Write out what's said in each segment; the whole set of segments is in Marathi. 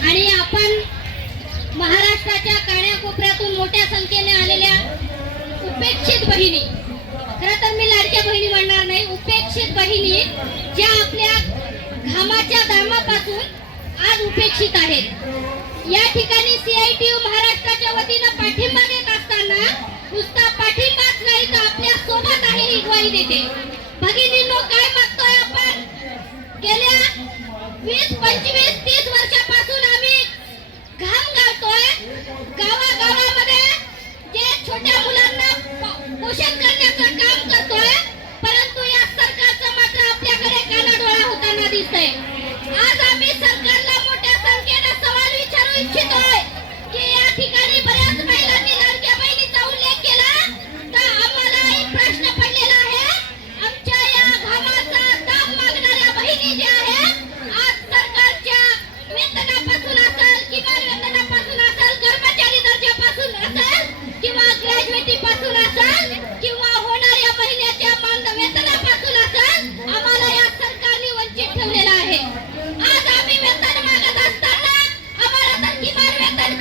आणि आपण महाराष्ट्राच्या काण्याकोपऱ्यातून मोठ्या संख्येने आलेल्या उपेक्षित बहिणी खर तर मी लाडक्या बहिणी म्हणणार नाही उपेक्षित बहिणी ज्या आपल्या घामाच्या दामापासून आज उपेक्षित आहेत. या ठिकाणी सीआयटी महाराष्ट्राच्या वतीनं पाठिंबा देत असताना नुसता पाठिंबाच नाही तर आपल्यासोबत आहे ही ग्वाही देते. भगिनी काय मागतोय आपण? गेल्या वीस पंचवीस आज आम्ही सरकारला मोठ्या संख्येने सवाल विचारू इच्छितोय की या ठिकाणी बऱ्याच महिलांनी लाडक्या बहिणीचा उल्लेख केला तर आम्हाला एक प्रश्न पडलेला आहे. आमच्या या घामाचा दाब मागणाऱ्या बहिणी ज्या आहेत आज सरकारच्या वेतनापासून असेल किमान वेतनापासून असेल कर्मचारी दर्जापासून असेल किंवा ग्रॅज्युएटी पासून असेल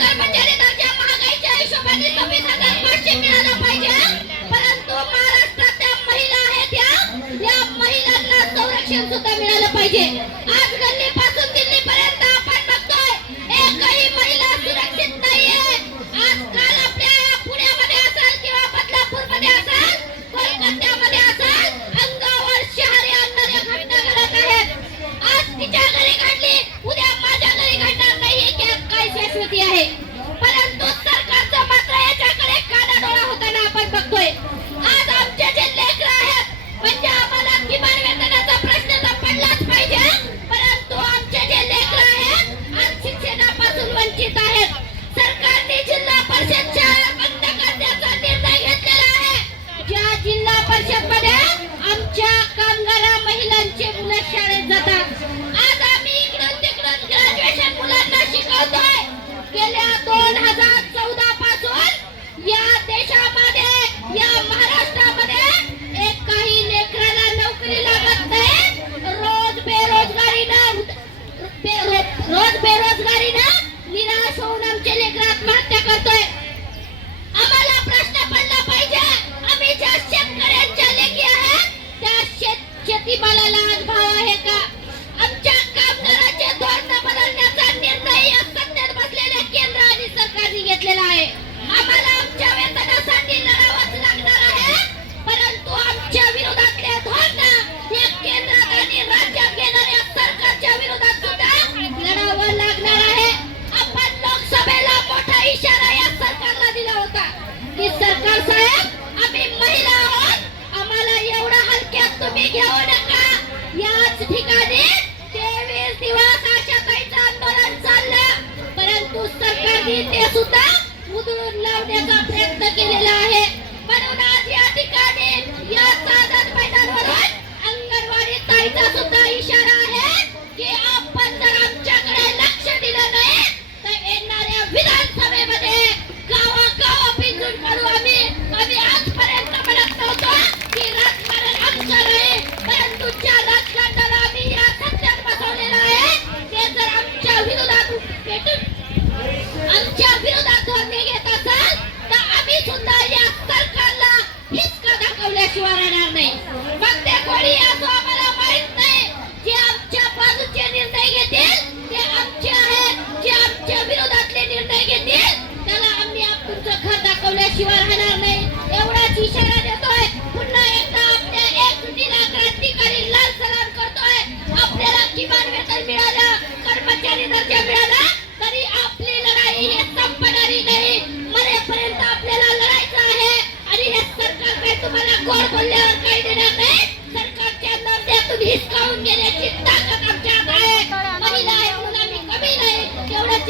कर्मचारी दर्जा महागाईच्या हिशोबाने संविधानात पाचशे मिळाला पाहिजे? परंतु महाराष्ट्राच्या महिला आहेत या महिलांना संरक्षण सुद्धा मिळालं पाहिजे. आज गल्ली तुम्ही घेऊ नका याच ठिकाणी तेवीस दिवस अशा आंदोलन चाललं परंतु सरकारने ते सुद्धा उधळून लावण्याचा प्रयत्न केलेला आहे. म्हणून आज या ठिकाणी या साधन मैदान गोड बोलल्यावर काही देणार नाही आहे. महिला आहे मुलांनी कमी नाही एवढंच